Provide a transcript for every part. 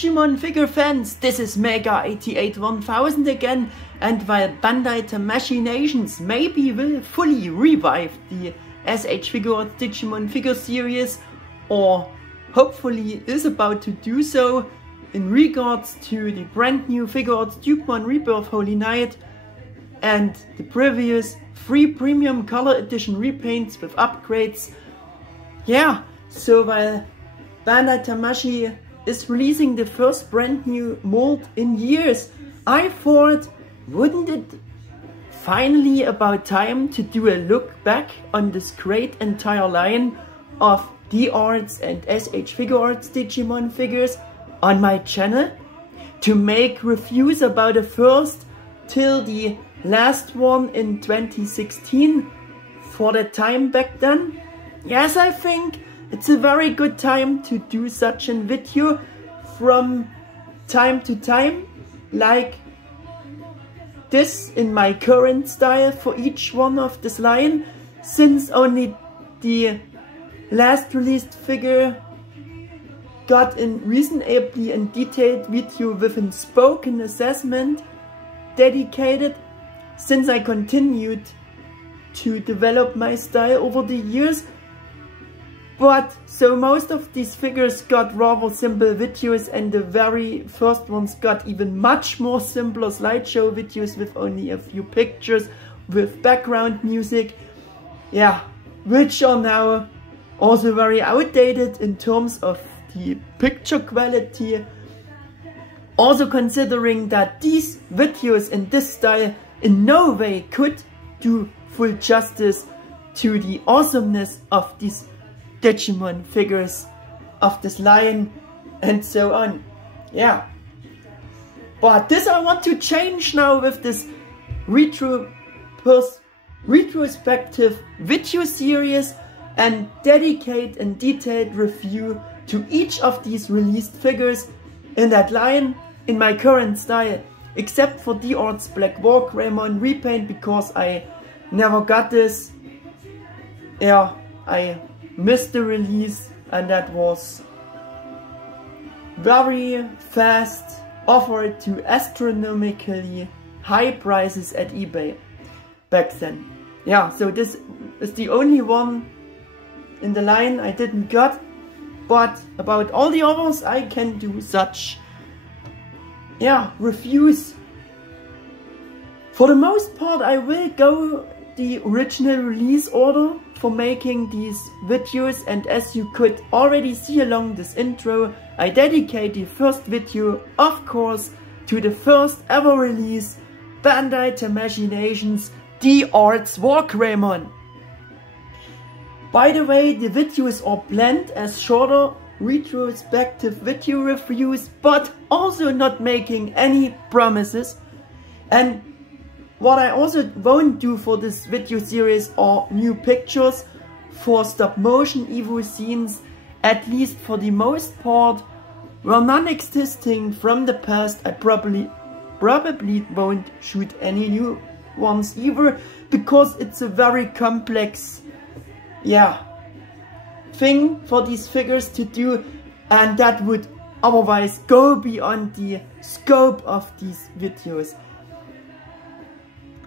Digimon figure fans, this is Mega881000 again, and while Bandai Tamashii Nations maybe will fully revive the S.H.Figuarts Digimon figure series, or hopefully is about to do so in regards to the brand new Figuarts Digimon Rebirth Holy Night and the previous 3 premium color edition repaints with upgrades. Yeah, so while Bandai Tamashii is releasing the first brand new mold in years, I thought, wouldn't it finally about time to do a look back on this great entire line of D-Arts and S.H.Figuarts Digimon figures on my channel, to make reviews about the first till the last one in 2016 for the time back then? Yes, I think it's a very good time to do such a video from time to time, like this in my current style for each one of this line, since only the last released figure got in reasonably and detailed video with a spoken assessment dedicated, since I continued to develop my style over the years. But so most of these figures got rather simple videos, and the very first ones got even much more simpler slideshow videos with only a few pictures with background music. Yeah, which are now also very outdated in terms of the picture quality. Also considering that these videos in this style in no way could do full justice to the awesomeness of these Digimon figures of this line and so on. Yeah, but this I want to change now with this retrospective video series and dedicate a detailed review to each of these released figures in that line in my current style, except for D-Arts Black War Greymon repaint, because I never got this. Yeah, I missed the release, and that was very fast, offered to astronomically high prices at eBay back then. Yeah, so this is the only one in the line I didn't get, but about all the others I can do such, yeah, reviews. For the most part I will go the original release order for making these videos, and as you could already see along this intro, I dedicate the first video, of course, to the first ever release, Bandai Tamashii Nations D-Arts War Greymon. By the way, the videos are planned as shorter retrospective video reviews, but also not making any promises. And what I also won't do for this video series are new pictures for stop motion evo scenes, at least for the most part, were non-existing from the past. I probably won't shoot any new ones either, because it's a very complex, yeah, thing for these figures to do, and that would otherwise go beyond the scope of these videos,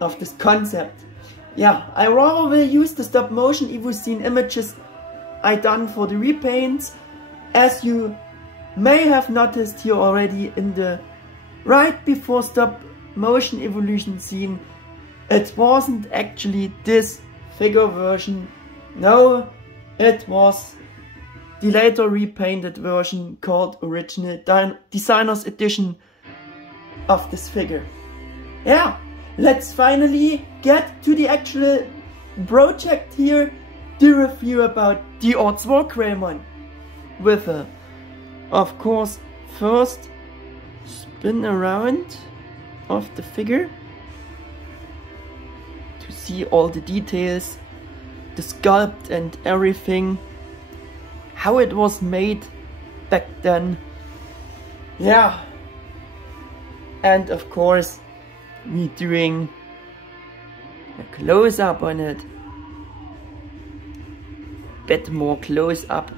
of this concept. Yeah, I rather will use the stop motion evo scene images I done for the repaints. As you may have noticed here already in the right before stop motion evolution scene, it wasn't actually this figure version. No, it was the later repainted version called Original Designers Edition of this figure. Yeah, let's finally get to the actual project here, the review about D-Arts War Greymon, with a, of course, first spin around of the figure to see all the details, the sculpt and everything, how it was made back then. Yeah, and of course me doing a close-up on it, bit more close-up.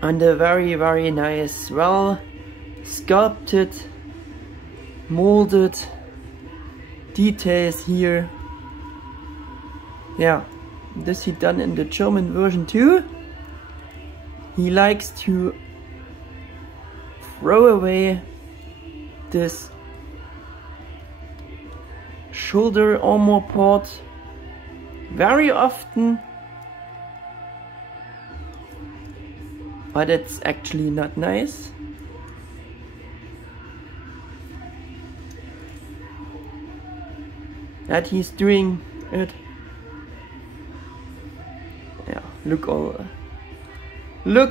And a very nice, well sculpted, molded details here. Yeah, this he done in the German version too. He likes to throw away this shoulder armor part very often, but it's actually not nice. That he's doing it. Yeah, look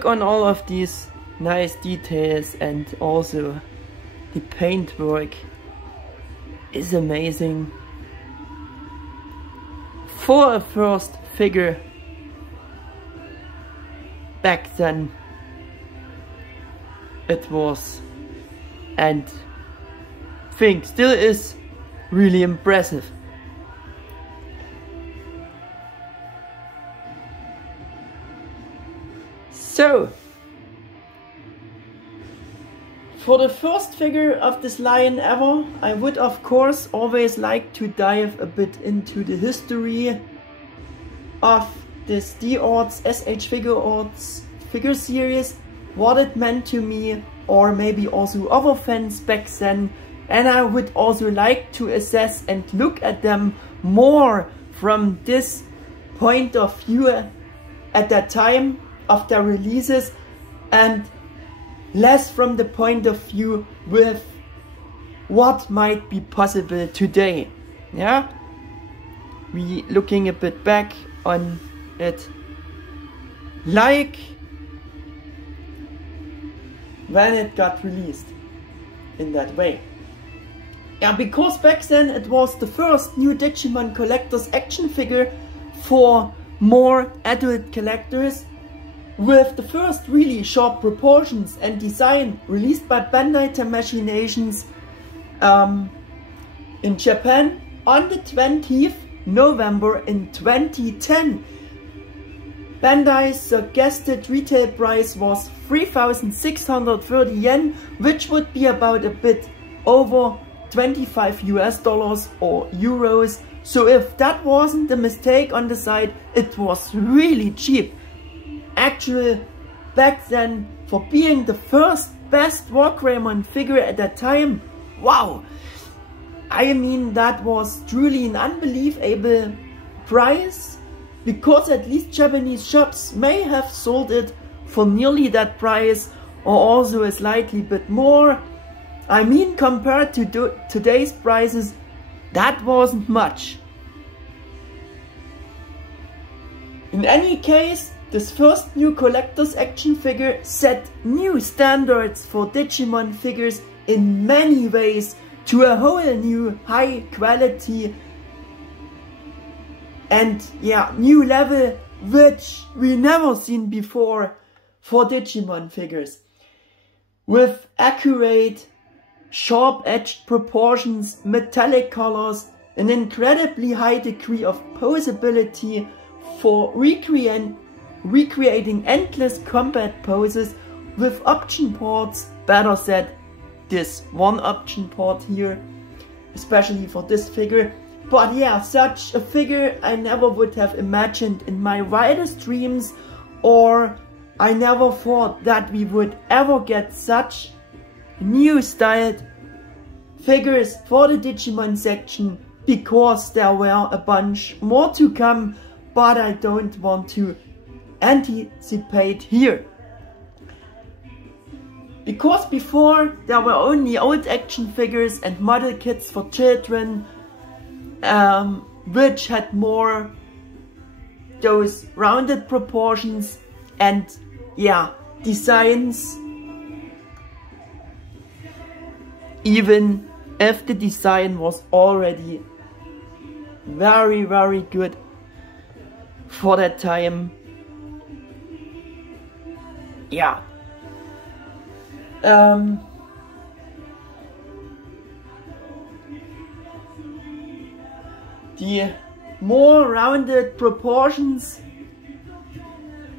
on all of these nice details, and also the paintwork is amazing. For a first figure back then, it was, and think still is, really impressive. So, for the first figure of this line ever, I would of course always like to dive a bit into the history of this D-Arts S.H.Figuarts figure series, what it meant to me, or maybe also other fans back then, and I would also like to assess and look at them more from this point of view at that time of their releases, and less from the point of view with what might be possible today. Yeah, we looking a bit back on it, like when it got released in that way. Yeah, because back then it was the first new Digimon collector's action figure for more adult collectors, with the first really sharp proportions and design released by Bandai Tamashii in Japan on the 20th November in 2010. Bandai's suggested retail price was 3,630 yen, which would be about a bit over $25 or euros. So if that wasn't a mistake on the side, it was really cheap. Actually, back then, for being the first best War Greymon figure at that time, wow! I mean, that was truly an unbelievable price, because at least Japanese shops may have sold it for nearly that price, or also a slightly bit more. I mean, compared to today's prices, that wasn't much. In any case, this first new collector's action figure set new standards for Digimon figures in many ways, to a whole new high quality and yeah, new level which we never seen before for Digimon figures. With accurate, sharp-edged proportions, metallic colors, an incredibly high degree of posability for recreating endless combat poses with option ports, better said, this one option port here, especially for this figure. But yeah, such a figure I never would have imagined in my wildest dreams, or I never thought that we would ever get such new styled figures for the Digimon section, because there were a bunch more to come, but I don't want to anticipate here. Because before there were only old action figures and model kits for children, which had more those rounded proportions and yeah, designs, even if the design was already very good for that time. Yeah. The more rounded proportions,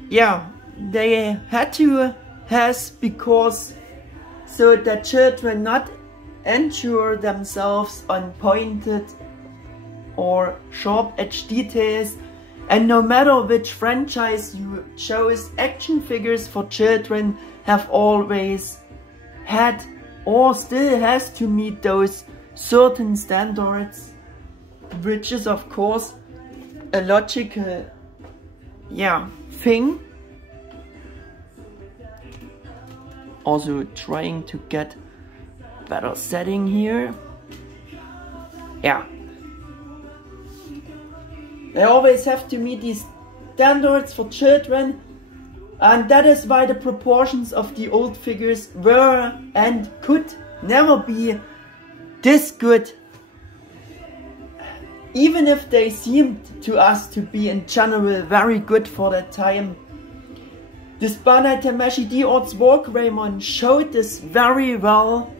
yeah, they had to has because so that children not injure themselves on pointed or sharp edge details. And no matter which franchise you chose, action figures for children have always had or still has to meet those certain standards, which is of course a logical thing. Also trying to get better setting here. Yeah. They always have to meet these standards for children, and that is why the proportions of the old figures were and could never be this good, even if they seemed to us to be in general very good for that time. This Bandai Tamashii D-Arts War Greymon showed this very well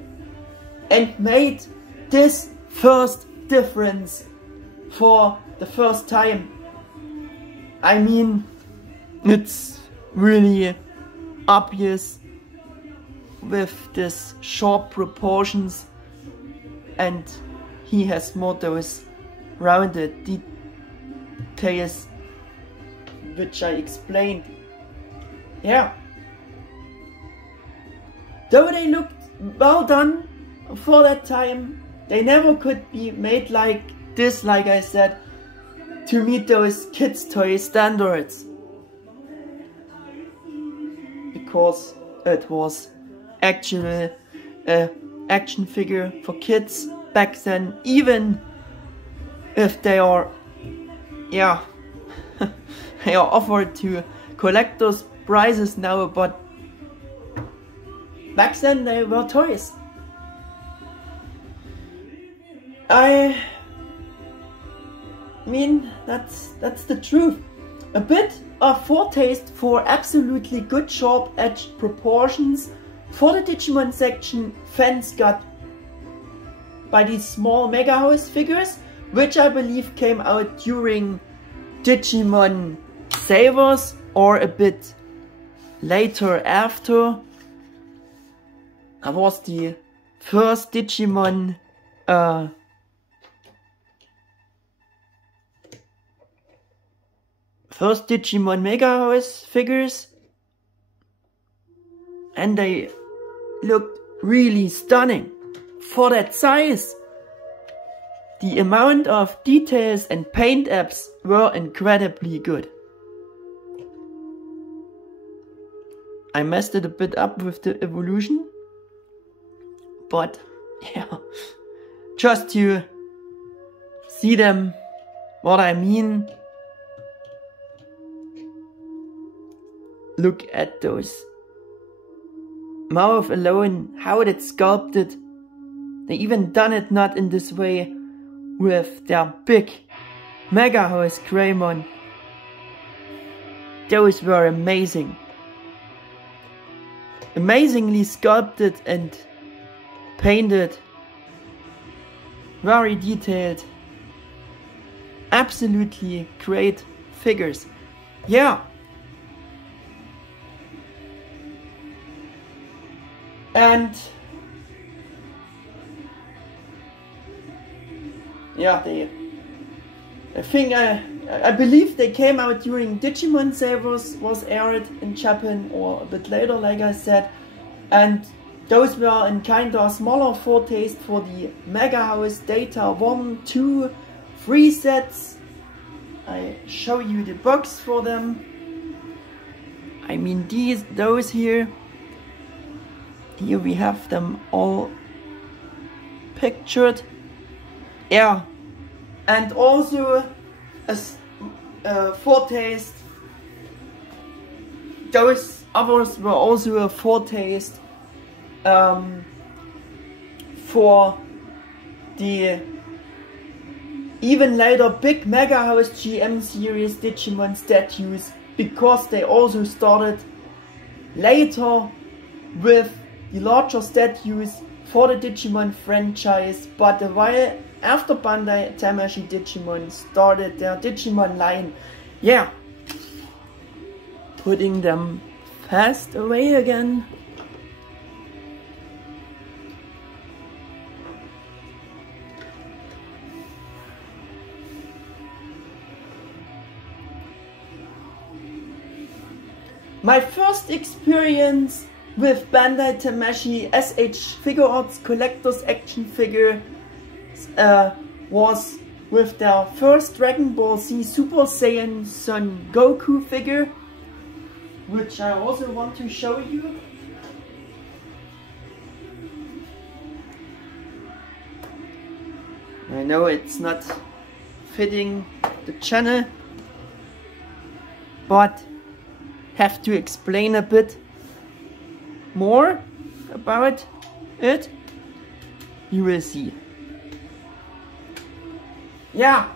and made this first difference for the first time. I mean, it's really obvious with this sharp proportions, and he has more those rounded details which I explained. Yeah. Though they looked well done for that time, they never could be made like this, like I said, to meet those kids' toy standards. Because it was actually an action figure for kids back then, even if they are, they are offered to collectors prices now, but back then they were toys. I mean, that's the truth. A bit of foretaste for absolutely good sharp edge proportions for the Digimon section fans got by these small Mega House figures, which I believe came out during Digimon Savers or a bit later after. That was the first Digimon Mega House figures, and they looked really stunning for that size. The amount of details and paint apps were incredibly good. I messed it a bit up with the evolution, but yeah, just to see them, what I mean. Look at those mouth alone, how it's sculpted. They even done it not in this way with their big Mega House Greymon. Those were amazing. Amazingly sculpted and painted. Very detailed. Absolutely great figures. Yeah. And yeah, I believe they came out during Digimon Savers was aired in Japan, or a bit later, like I said, and those were in kind of smaller foretaste for the Mega House Data 1, 2, 3 sets. I show you the box for them. I mean those here. Here we have them all pictured. Yeah, and also a foretaste. Those others were also a foretaste for the even later big Mega House GM series Digimon statues, because they also started later with the larger statues for the Digimon franchise, but a while after Bandai Tamashii Digimon started their Digimon line. Yeah, putting them passed away again. My first experience with Bandai Tamashii S.H.Figuarts collector's action figure was with their first Dragon Ball Z Super Saiyan Son Goku figure, which I also want to show you. I know it's not fitting the channel, but have to explain a bit more about it. You will see. Yeah,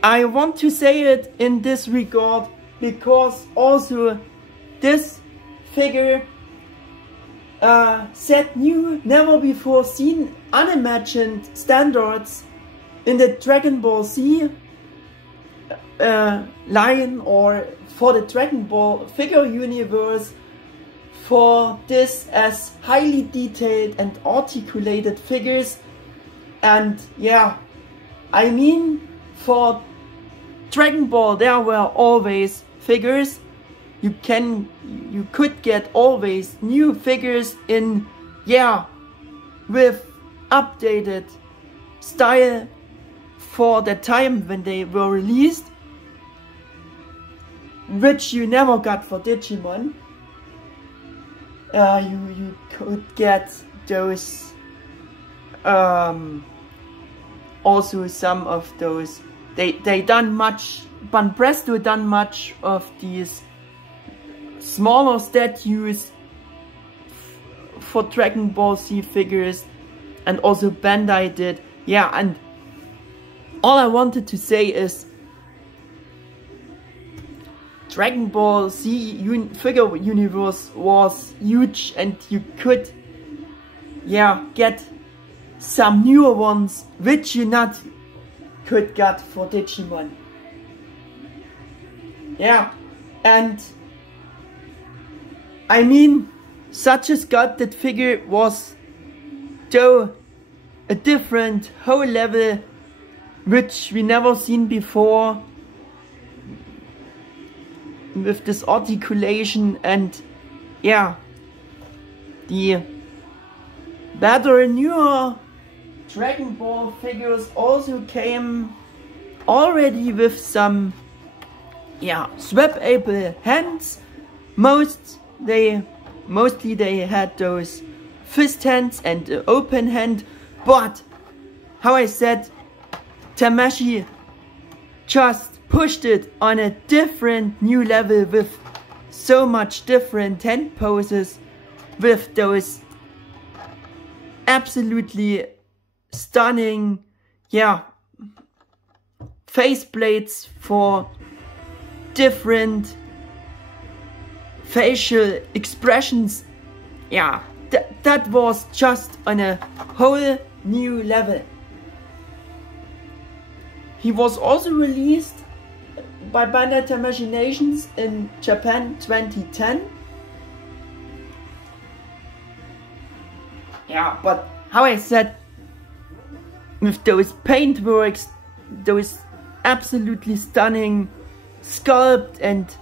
I want to say it in this regard because also this figure set new, never before seen, unimagined standards in the Dragon Ball Z line, or for the Dragon Ball figure universe, for this as highly detailed and articulated figures. And yeah, I mean, for Dragon Ball there were always figures. You could get always new figures in, yeah, with updated style for the time when they were released, which you never got for Digimon. You could get those, also some of those, they done much, Banpresto done much of these smaller statues for Dragon Ball Z figures, and also Bandai did. Yeah, and all I wanted to say is Dragon Ball Z figure universe was huge, and you could, yeah, get some newer ones which you not could get for Digimon. Yeah, and I mean, such a sculpted figure was though a different whole level which we never seen before, with this articulation. And yeah, the better newer Dragon Ball figures also came already with some, yeah, swappable hands. Mostly they had those fist hands and open hand, but how I said, Tamashii just pushed it on a different new level with so much different hand poses, with those absolutely stunning, yeah, faceplates for different facial expressions. Yeah, that was just on a whole new level. He was also released by Bandai Tamashii in Japan 2010. Yeah, but how I said, with those paintworks, those absolutely stunning sculpt, and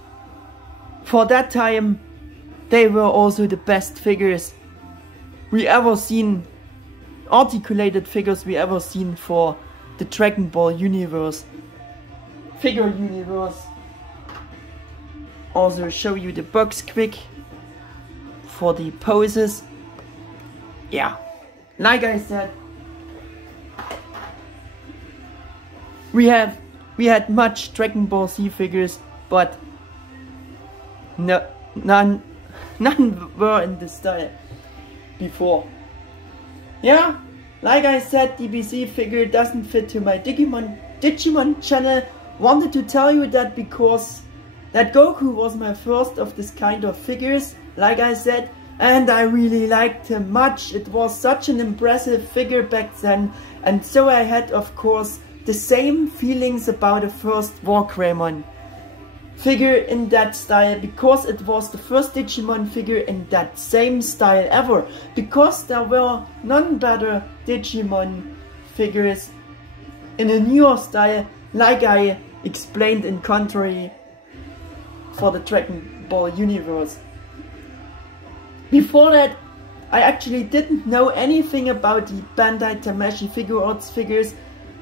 for that time they were also the best figures we ever seen, articulated figures we ever seen for the Dragon Ball universe, figure universe. Also show you the box quick for the poses. Yeah, like I said, we had much Dragon Ball Z figures, but none were in this style before. Yeah, like I said, DBZ figure doesn't fit to my Digimon channel. Wanted to tell you that because that Goku was my first of this kind of figures, like I said, and I really liked him much. It was such an impressive figure back then, and so I had, of course, the same feelings about the first War Greymon. figure in that style, because it was the first Digimon figure in that same style ever, because there were none better Digimon figures in a newer style, like I explained in Contrary for the Dragon Ball universe. Before that, I actually didn't know anything about the Bandai Tamashii Figuarts figures,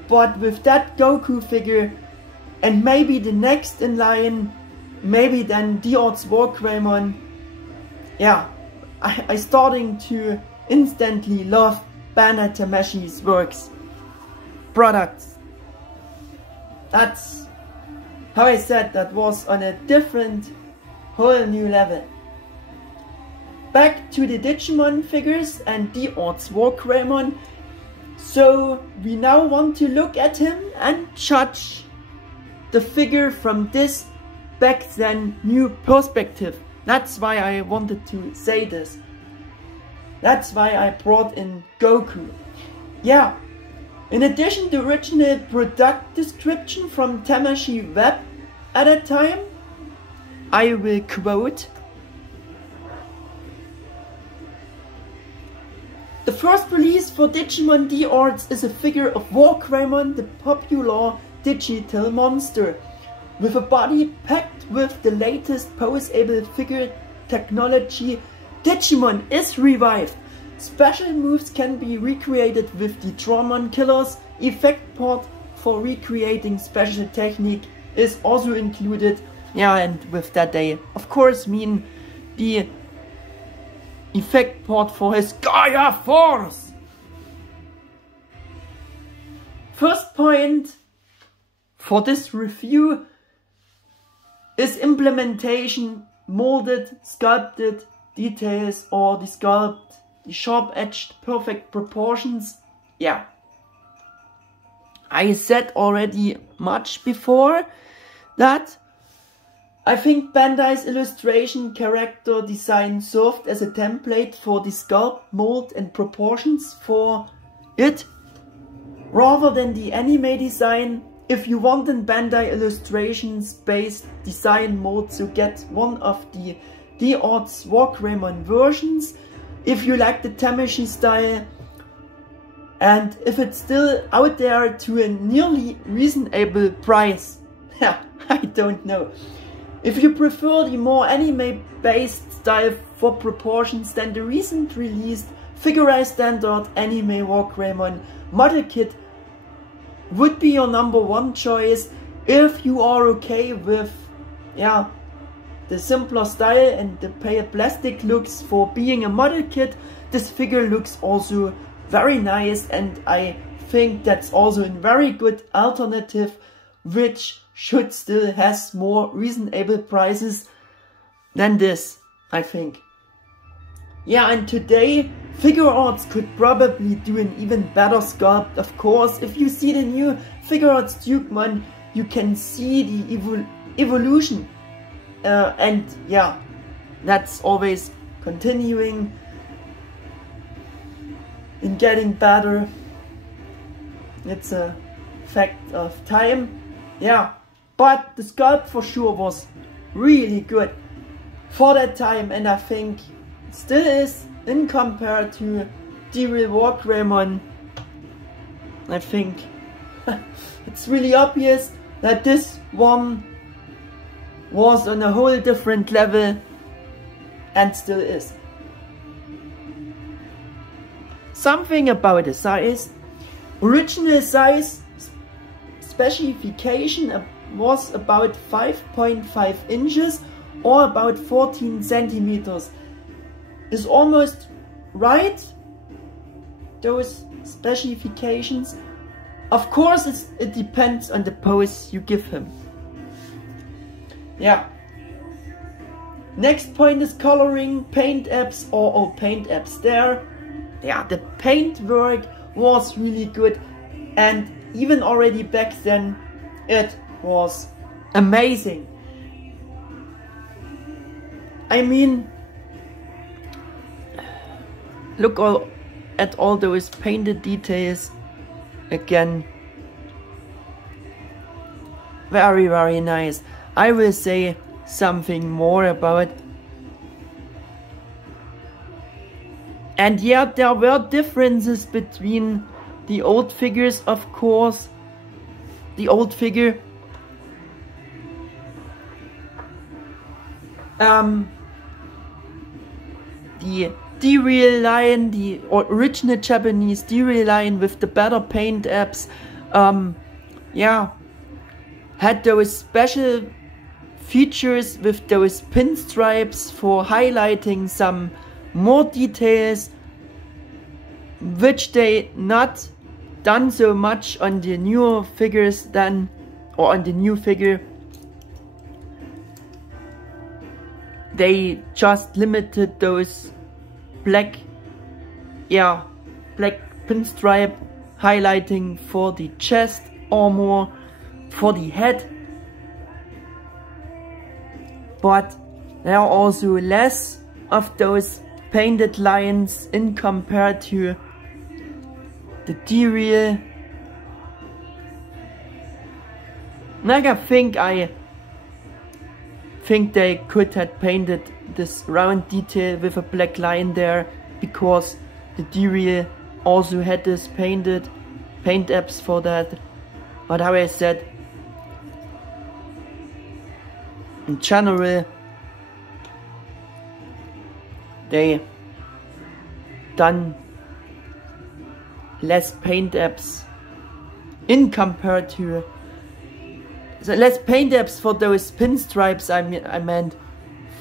but with that Goku figure and maybe the next in line, maybe then D-Arts War Greymon, yeah, I starting to instantly love Bandai Tamashii's works, products. That's how I said that was on a different, whole new level. Back to the Digimon figures and D-Arts War Greymon. So we now want to look at him and judge the figure from this back then new perspective. That's why I wanted to say this. That's why I brought in Goku. Yeah, in addition to the original product description from Tamashii Web at that time, I will quote: "The first release for Digimon D-Arts is a figure of War Greymon, the popular digital monster, with a body packed with the latest pose-able figure technology. Digimon is revived. Special moves can be recreated with the Dramon killers. Effect port for recreating special technique is also included." Yeah, and with that they of course mean the effect port for his Gaia force. First point for this review is implementation, molded, sculpted details, or the sculpt, the sharp-edged perfect proportions. Yeah, I said already much before that I think Bandai's illustration character design served as a template for the sculpt, mold and proportions for it, rather than the anime design. If you want a Bandai illustrations based design mode, so get one of the D-Arts War Greymon versions if you like the Tamashii style, and if it's still out there to a nearly reasonable price. I don't know. If you prefer the more anime-based style for proportions, then the recent released Figure Standard Anime War Greymon model kit would be your #1 choice if you are okay with, yeah, the simpler style and the pale plastic looks for being a model kit. This figure looks also very nice, and I think that's also a very good alternative, which should still has more reasonable prices than this, I think. Yeah, and today Figuarts could probably do an even better sculpt. Of course, if you see the new Figuarts Digimon, you can see the evolution, and yeah, that's always continuing in getting better. It's a fact of time. Yeah, but the sculpt for sure was really good for that time, and I think it still is in compared to the real War Greymon. I think it's really obvious that this one was on a whole different level and still is. Something about the size. Original size specification was about 5.5 inches or about 14 centimeters. Is almost right, those specifications. Of course it depends on the pose you give him. Yeah. Next point is coloring, paint apps or paint apps there. Yeah, the paint work was really good, and even already back then it was amazing. I mean, look at all those painted details again. Very, very nice. I will say something more about. And yeah, there were differences between the old figures, of course. The old figure. The D-Real line, the original Japanese D-Real line with the better paint apps, yeah, had those special features with those pinstripes for highlighting some more details, which they not done so much on the newer figures than, or on the new figure. They just limited those black pinstripe highlighting for the chest or more for the head. But there are also less of those painted lines in compared to the D-Real. I think they could have painted this round detail with a black line there, because the D-Real also had this paint apps for that. But how I said, in general, they done less paint apps in compared to, so less paint apps for those pinstripes. I meant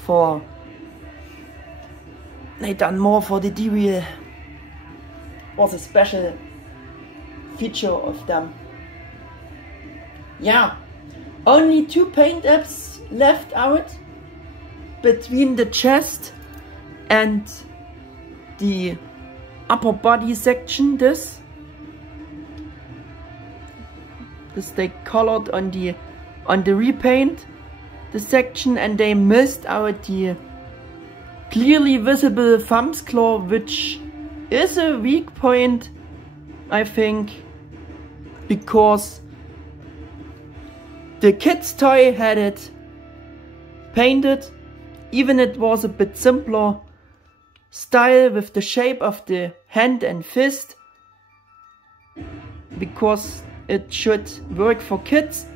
for, they done more for the D-Real. Was a special feature of them. Yeah, only 2 paint apps left out between the chest and the upper body section. This they colored on the repaint the section, and they missed out the clearly visible thumb's claw, which is a weak point, I think, because the kid's toy had it painted, even it was a bit simpler style with the shape of the hand and fist, because it should work for kids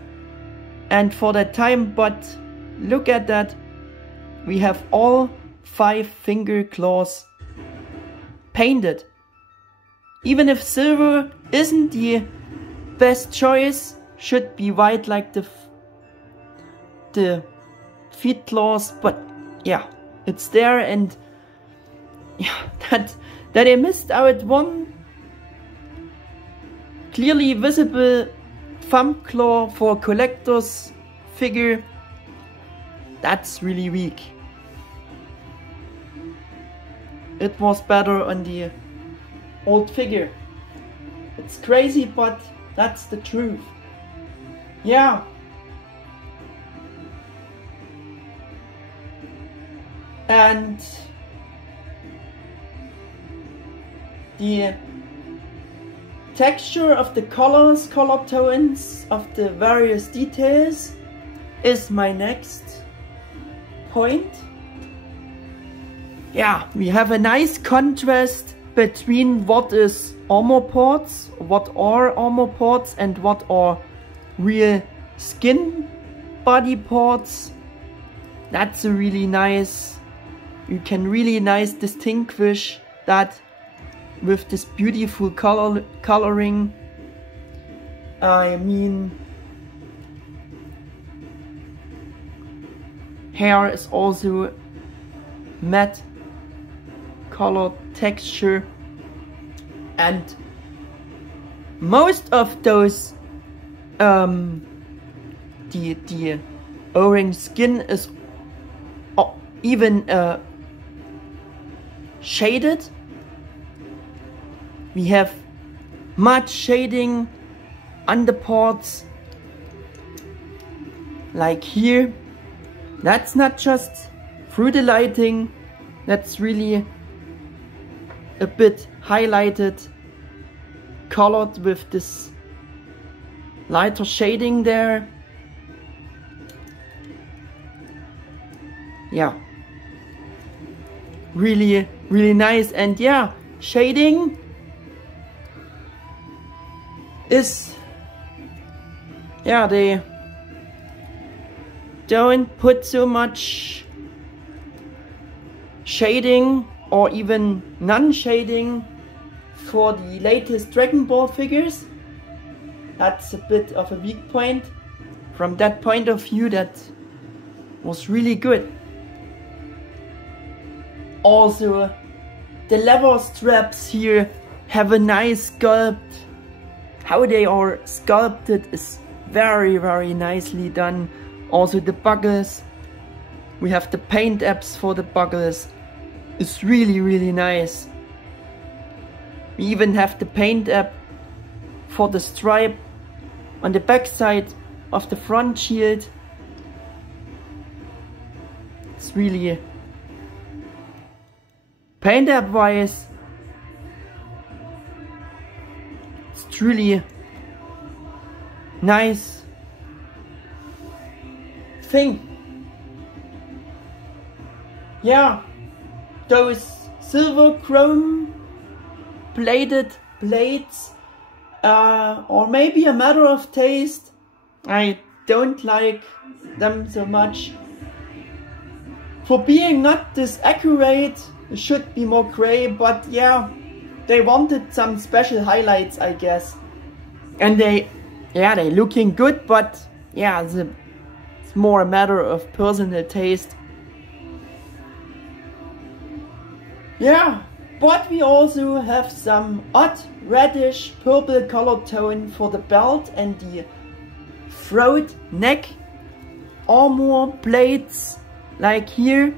and for that time. But look at that, we have all 5 finger claws painted. Even if silver isn't the best choice, should be white like the feet claws, but yeah, it's there. And yeah, that I missed out one clearly visible thumb claw for a collector's figure. That's really weak. It was better on the old figure. It's crazy, but that's the truth. Yeah. And the texture of the color tones of the various details is my next point. Yeah, we have a nice contrast between what is armor parts, what are armor parts, and what are real skin body parts. That's a really nice, you can really nice distinguish that with this beautiful coloring. I mean, hair is also matte color texture, and most of those the orange skin is even shaded. We have much shading on the parts, like here. That's not just through the lighting, that's really a bit highlighted, colored with this lighter shading there. yeah, really nice. And yeah, shading is, yeah, they don't put so much shading or even non-shading for the latest Dragon Ball figures. That's a bit of a weak point. From that point of view, that was really good. Also, the leather straps here have a nice sculpt. How they are sculpted is very nicely done. Also the buckles, we have the paint apps for the buckles. It's really nice. We even have the paint app for the stripe on the back side of the front shield. It's really, paint app wise, it's truly nice thing. Yeah, those silver chrome plated blades or maybe a matter of taste. I don't like them so much. For being not this accurate, it should be more gray, but yeah, they wanted some special highlights, I guess. And they're looking good, but yeah, it's more a matter of personal taste. Yeah, but we also have some odd reddish purple color tone for the belt and the throat, neck, armor plates, like here.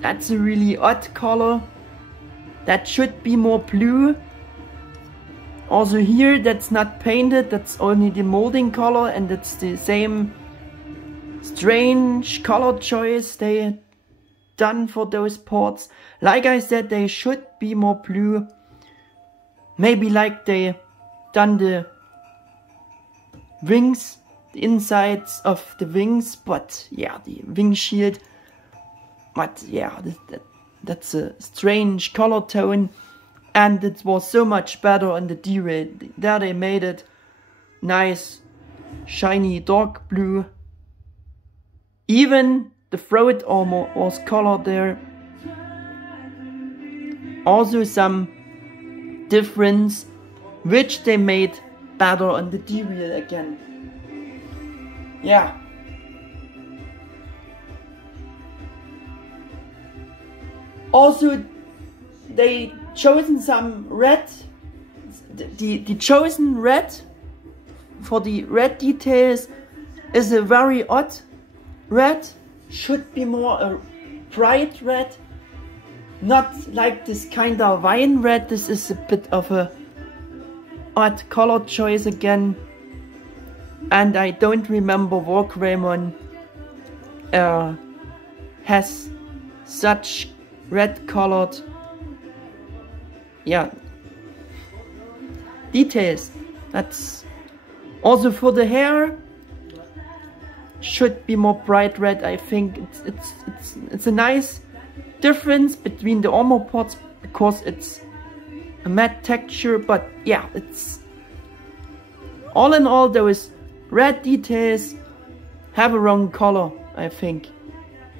That's a really odd color. That should be more blue. Also here, that's not painted, that's only the molding color, and it's the same strange color choice they done for those parts. Like I said, they should be more blue. Maybe like they done the wings, the insides of the wings, but yeah, the wing shield. But yeah, that's a strange color tone, and it was so much better on the D-Rail. There they made it nice, shiny dark blue. Even the throat armor was colored there. Also some difference, which they made better on the D-Rail again. Yeah. Also, they chosen some red. The chosen red for the red details is a very odd red. Should be more a bright red, not like this kind of wine red. This is a bit of a odd color choice again, and I don't remember War Greymon has such red colored, yeah, details. That's also for the hair. Should be more bright red. I think it's a nice difference between the armor parts because it's a matte texture, but yeah, it's all in all those red details have a wrong color, I think.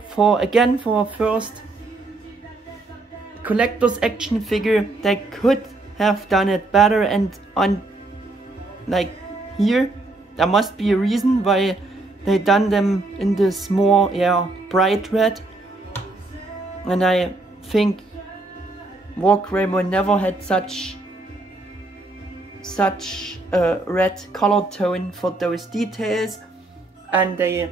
For a first collector's action figure, they could have done it better, and on like here there must be a reason why they done them in this more bright red. And I think War Greymon never had such a red color tone for those details, and they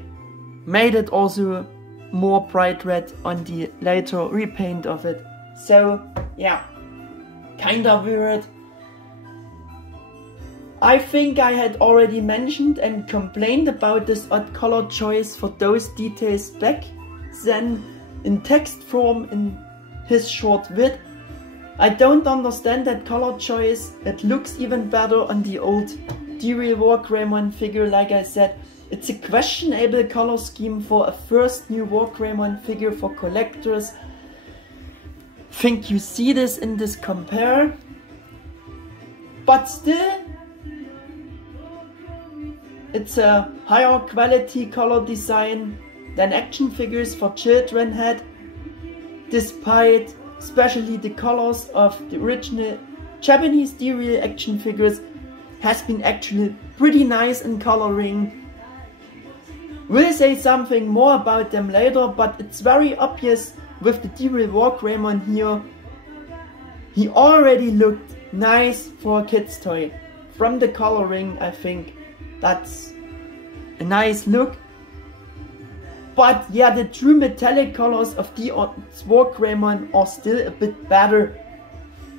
made it also more bright red on the later repaint of it. So yeah, kinda weird. I think I had already mentioned and complained about this odd color choice for those details back then in text form in his short vid. I don't understand that color choice. It looks even better on the old D-Real War Greymon figure. Like I said, It's a questionable color scheme for a first new War Greymon figure for collectors. Think you see this in this compare, but still it's a higher quality color design than action figures for children had, despite especially the colors of the original Japanese D-Real action figures has been actually pretty nice in coloring. We'll say something more about them later, but it's very obvious with the D-Real War Greymon here. He already looked nice for a kid's toy. From the coloring, I think that's a nice look. But yeah, the true metallic colors of D-Arts War Greymon are still a bit better.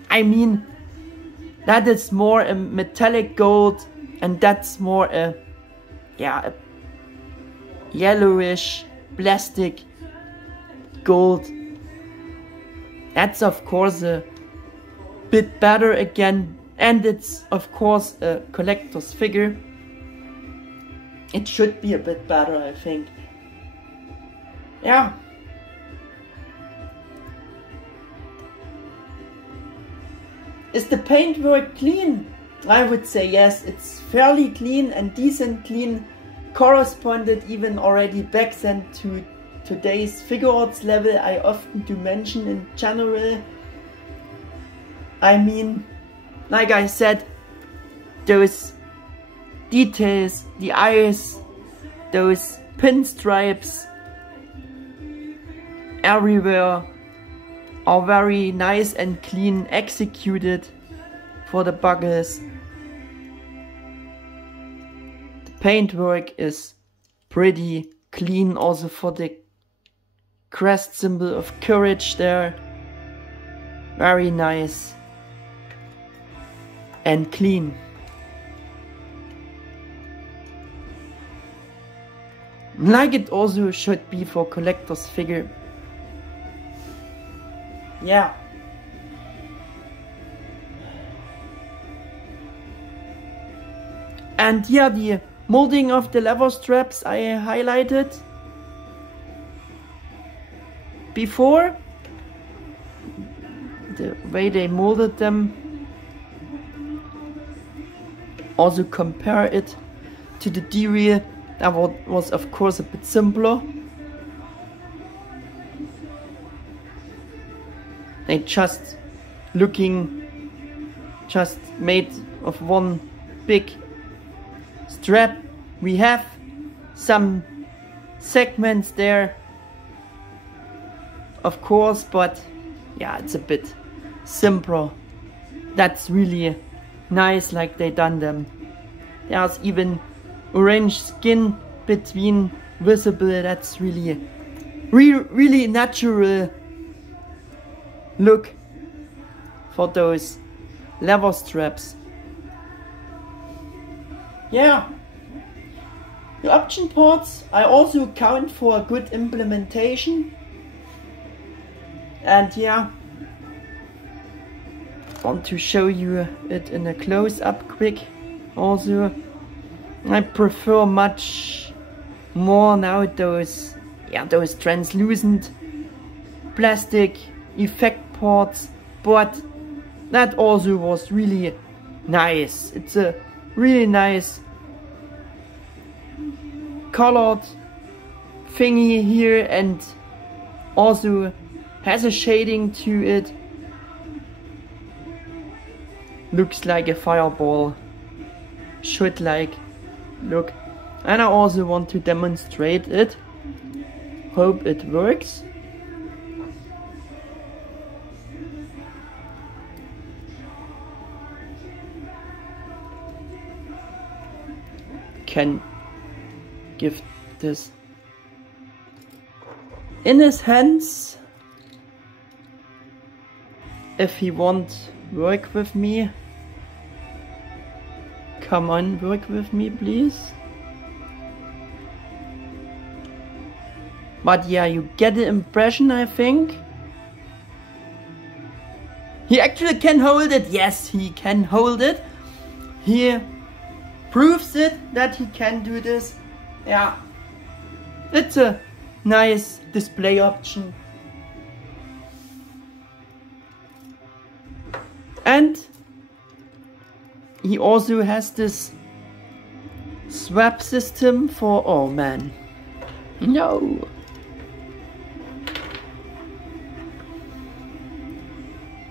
I mean, that is more a metallic gold, and that's more a yellowish plastic gold. That's of course a bit better again, and it's of course a collector's figure. It should be a bit better, I think. Yeah. Is the paintwork clean? I would say yes, it's fairly clean and decent clean. Corresponded even already back then to today's Figuarts level I often do mention in general. I mean, like I said, those details, the eyes, those pinstripes everywhere are very nice and clean executed for the buggles. Paintwork is pretty clean also for the crest symbol of courage there. Very nice and clean. Like it also should be for collector's figure. Yeah. And yeah, the molding of the leather straps I highlighted before. The way they molded them. Also compare it to the D-Real. That was of course a bit simpler. They just made of one big strap. We have some segments there, of course, but yeah, it's a bit simpler. That's really nice, like they done them. There's even orange skin between visible. That's really natural look for those leather straps. Yeah, the option parts I also count for a good implementation. And yeah, want to show you it in a close-up quick. Also, I prefer much more now those translucent plastic effect parts, but that also was really nice. It's a really nice colored thingy here, and also has a shading to it. Looks like a fireball should look. And I also want to demonstrate it. Hope it works. Can give this in his hands if he won't work with me. Come on, work with me, please. But yeah, you get the impression, I think. He actually can hold it. Yes, he can hold it. He proves it that he can do this. yeah, it's a nice display option. And he also has this swap system for, oh man, no.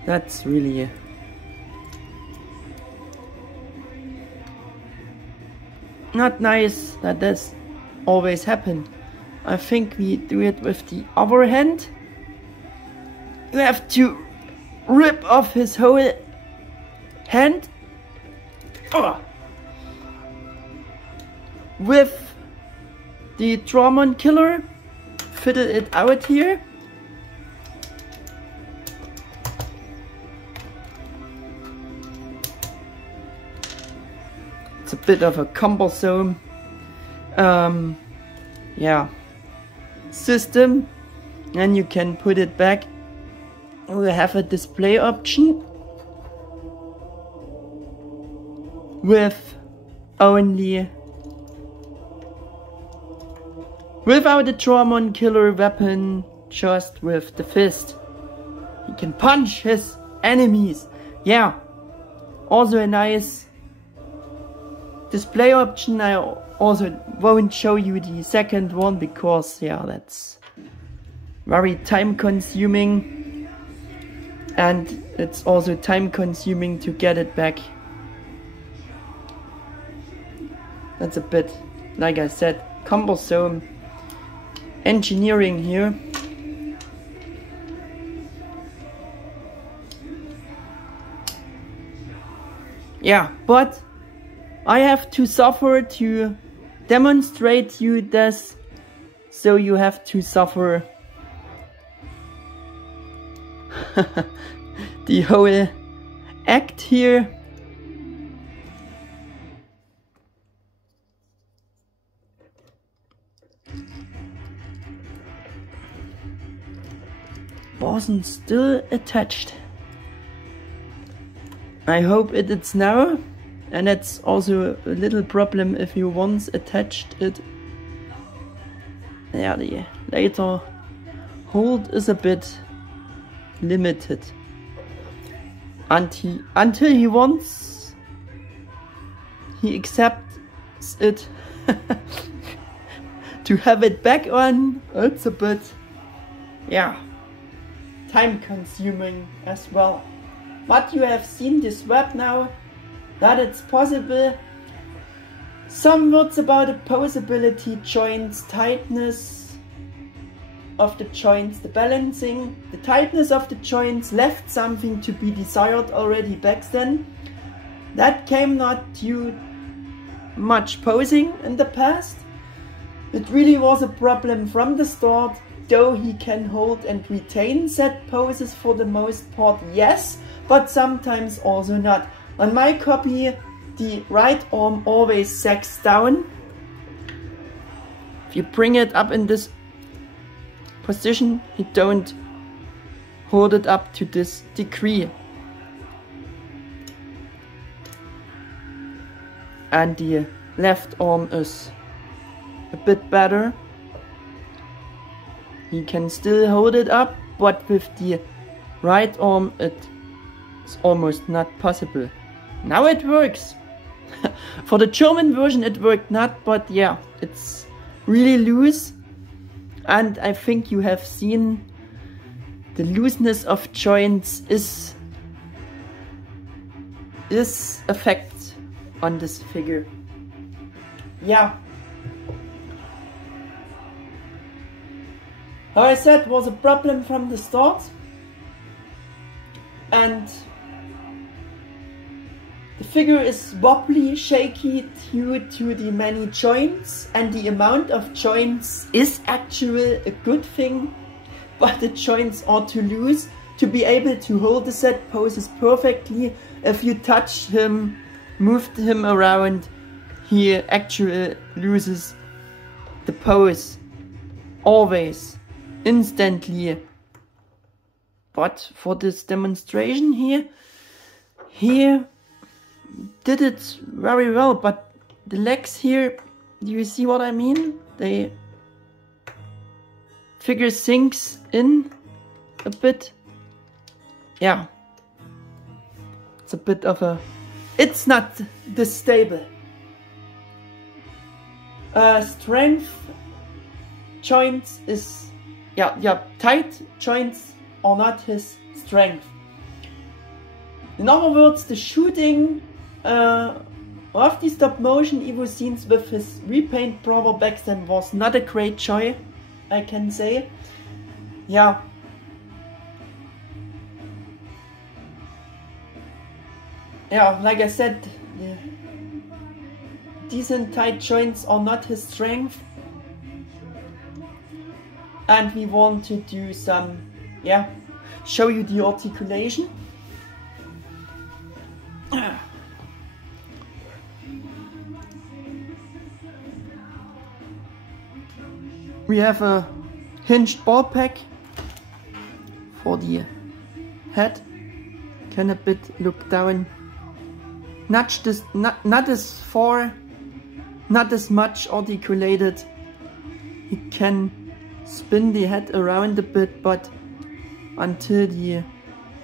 That's really not nice that this always happen. I think we do it with the other hand. You have to rip off his whole hand. Oh. With the Dramon killer, fiddle it out here. It's a bit of a cumbersome yeah, system, and you can put it back. We have a display option with only without the Dramon killer weapon, just with the fist. He can punch his enemies. Yeah, also a nice display option. I also won't show you the second one because, yeah, that's very time consuming, and it's also time consuming to get it back. That's a bit, like I said, cumbersome engineering here. Yeah, but I have to suffer to demonstrate you this, so you have to suffer the whole act here. Wasn't still attached. I hope it is now. And that's also a little problem if you once attached it. Yeah, the later hold is a bit limited. Until he wants, he accepts it to have it back on. It's a bit, yeah, time consuming as well. But you have seen this web now, that it's possible. Some words about opposability, joints, tightness of the joints, the balancing. The tightness of the joints left something to be desired already back then. That came not due much posing in the past. It really was a problem from the start, though he can hold and retain set poses for the most part, yes, but sometimes also not. On my copy, the right arm always sags down. If you bring it up in this position, you don't hold it up to this degree. And the left arm is a bit better. He can still hold it up, but with the right arm it's almost not possible. Now it works. For the German version it worked not, but yeah, it's really loose. And I think you have seen the looseness of joints is effect on this figure. Yeah. How I said, was a problem from the start. And the figure is wobbly, shaky due to the many joints, and the amount of joints is actually a good thing, but the joints are too loose to be able to hold the set poses perfectly. If you touch him, moved him around, he actually loses the pose. Always. Instantly. But for this demonstration here, he did it very well, but the legs here Do you see what I mean? The figure sinks in a bit. Yeah. It's a bit of a... It's not this stable. Strength joints is... Yeah, tight joints are not his strength. In other words, the shooting of the stop motion Evo scenes with his repaint brother back then was not a great choice, I can say. Yeah. Yeah, like I said, the decent tight joints are not his strength. And we want to do some, yeah, show you the articulation. We have a hinged ball pack for the head. Can a bit look down. Not as far, not as much articulated. You can spin the head around a bit, but until the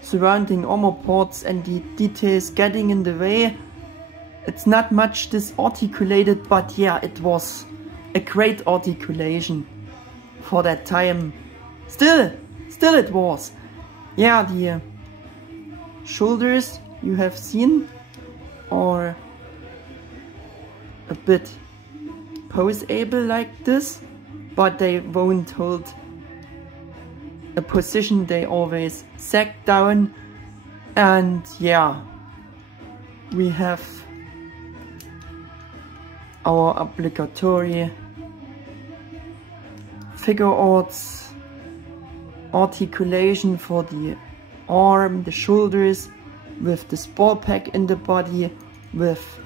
surrounding armor parts and the details getting in the way, it's not much disarticulated, but yeah, it was a great articulation for that time. Still it was. Yeah, the shoulders you have seen are a bit poseable like this, but they won't hold a position, they always sag down. And yeah, we have our obligatory Figuarts articulation for the arm, the shoulders, with the ball pack in the body, with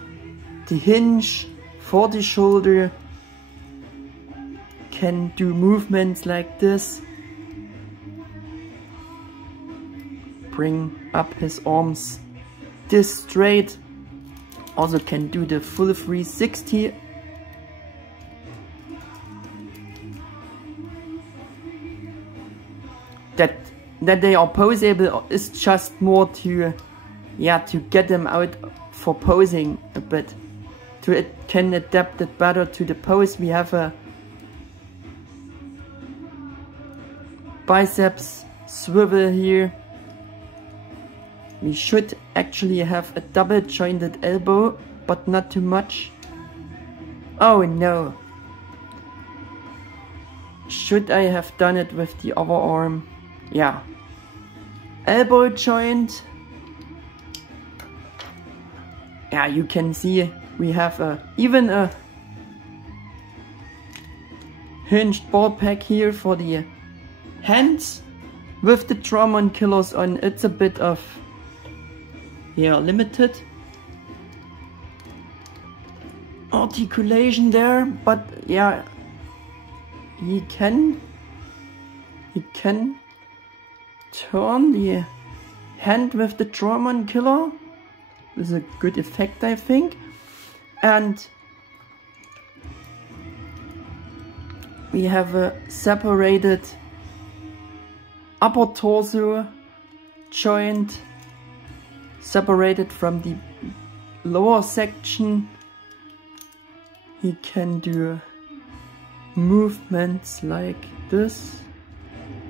the hinge for the shoulder. Can do movements like this. Bring up his arms this straight. Also can do the full 360. That they are poseable is just more to, yeah, to get them out for posing a bit. It can adapt it better to the pose. We have a biceps swivel here. We should actually have a double jointed elbow, but not too much. Oh no. Should I have done it with the other arm? Yeah. Elbow joint. Yeah, you can see we have even a hinged ball pack here for the hands with the Dramon killers on. It's a bit of, yeah, limited articulation there, but yeah, he can turn the hand with the Dramon killer. This is a good effect, I think. And we have a separated upper torso joint, separated from the lower section. He can do movements like this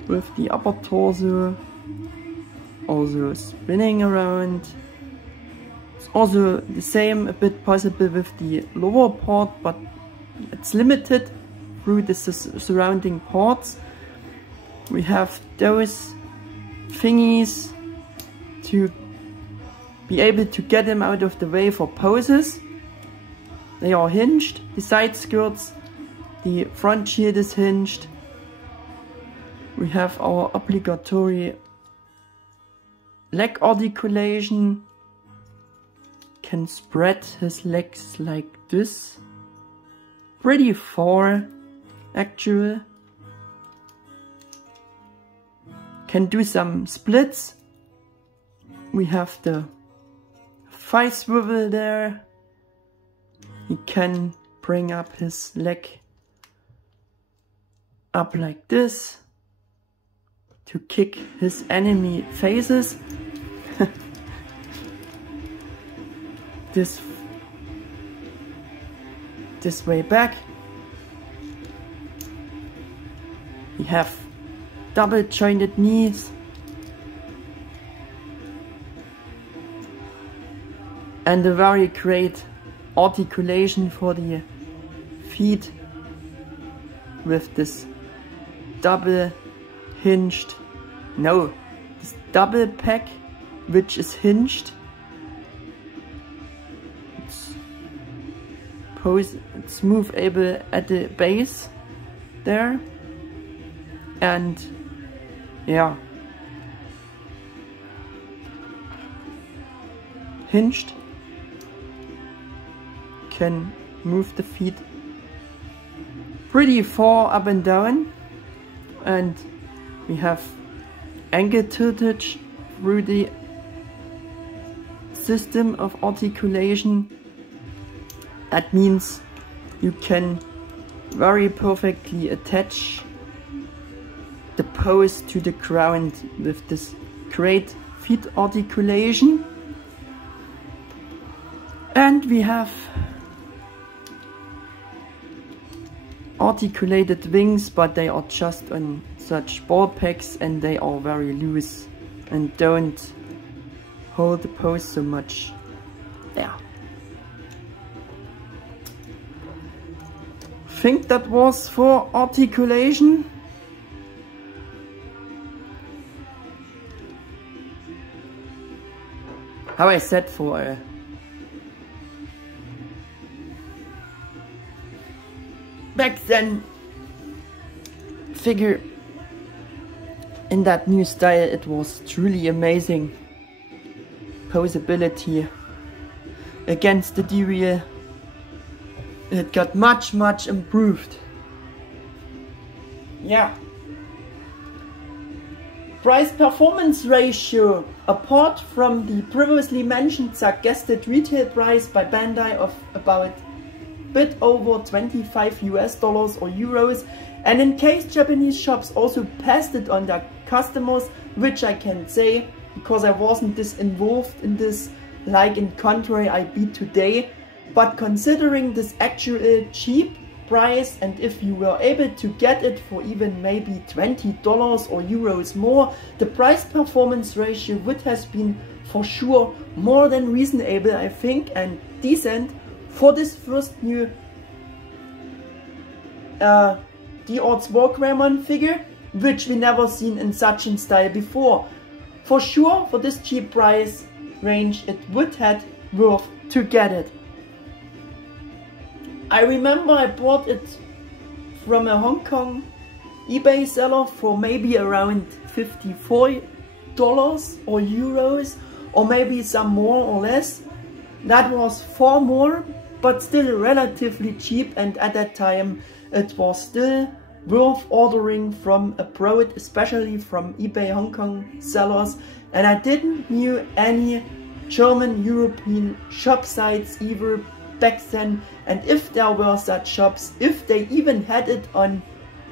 with the upper torso, also spinning around. It's also the same, a bit possible with the lower part, but it's limited through the surrounding parts. We have those thingies to be able to get them out of the way for poses. They are hinged, the side skirts, the front shield is hinged. We have our obligatory leg articulation. Can spread his legs like this. Pretty far, actually. Can do some splits. We have the thigh swivel there. He can bring up his leg up like this to kick his enemy faces. this way back. We have double jointed knees and a very great articulation for the feet with this double hinged, no, this double peg which is hinged. It's movable at the base there, and yeah, hinged, can move the feet pretty far up and down, and we have ankle tiltage through the system of articulation. That means you can very perfectly attach the pose to the ground with this great feet articulation. And we have articulated wings, but they are just on such ball pegs and they are very loose and don't hold the pose so much. Yeah. I think that was for articulation. How I said for a back then figure in that new style, it was truly amazing. Posability against the D-Real, it got much improved. Yeah. Price performance ratio, apart from the previously mentioned suggested retail price by Bandai of about a bit over $25 US or euros, and in case Japanese shops also passed it on their customers, which I can say because I wasn't this involved in this like in contrary I be today. But considering this actual cheap price, and if you were able to get it for even maybe $20 or euros more, the price performance ratio would have been for sure more than reasonable, I think, and decent for this first new D-Arts War Greymon figure, which we never seen in such a style before. For sure, for this cheap price range, it would have worth to get it. I remember I bought it from a Hong Kong eBay seller for maybe around $54 or euros, or maybe some more or less. That was far more, but still relatively cheap, and at that time it was still worth ordering from abroad, especially from eBay Hong Kong sellers, and I didn't knew any German European shop sites either back then, and if there were such shops, if they even had it on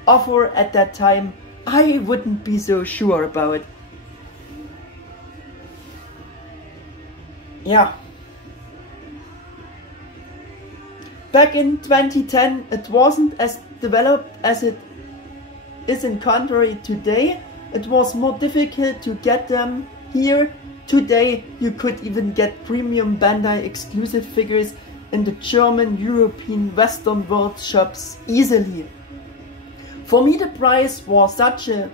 offer at that time, I wouldn't be so sure about it. Yeah. Back in 2010, it wasn't as developed as it is in contrary today. It was more difficult to get them here. Today you could even get premium Bandai exclusive figures in the German, European, Western world shops easily. For me the price for such a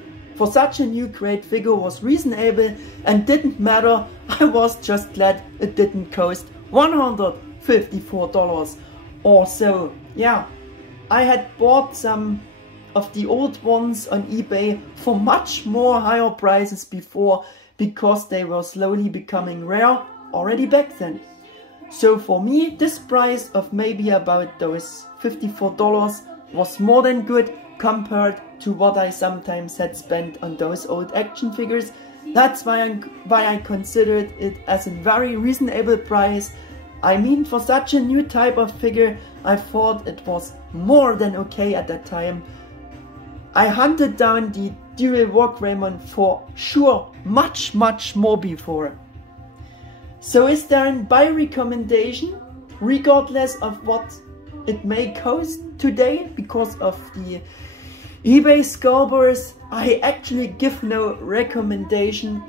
new great figure was reasonable and didn't matter. I was just glad it didn't cost $154 or so. Yeah, I had bought some of the old ones on eBay for much more higher prices before, because they were slowly becoming rare already back then. So for me, this price of maybe about those $54 was more than good compared to what I sometimes had spent on those old action figures. That's why I considered it as a very reasonable price, I mean, for such a new type of figure, I thought it was more than okay at that time. I hunted down the dual War Greymon for sure much more before. So is there a buy recommendation, regardless of what it may cost today because of the eBay scalpers? I actually give no recommendation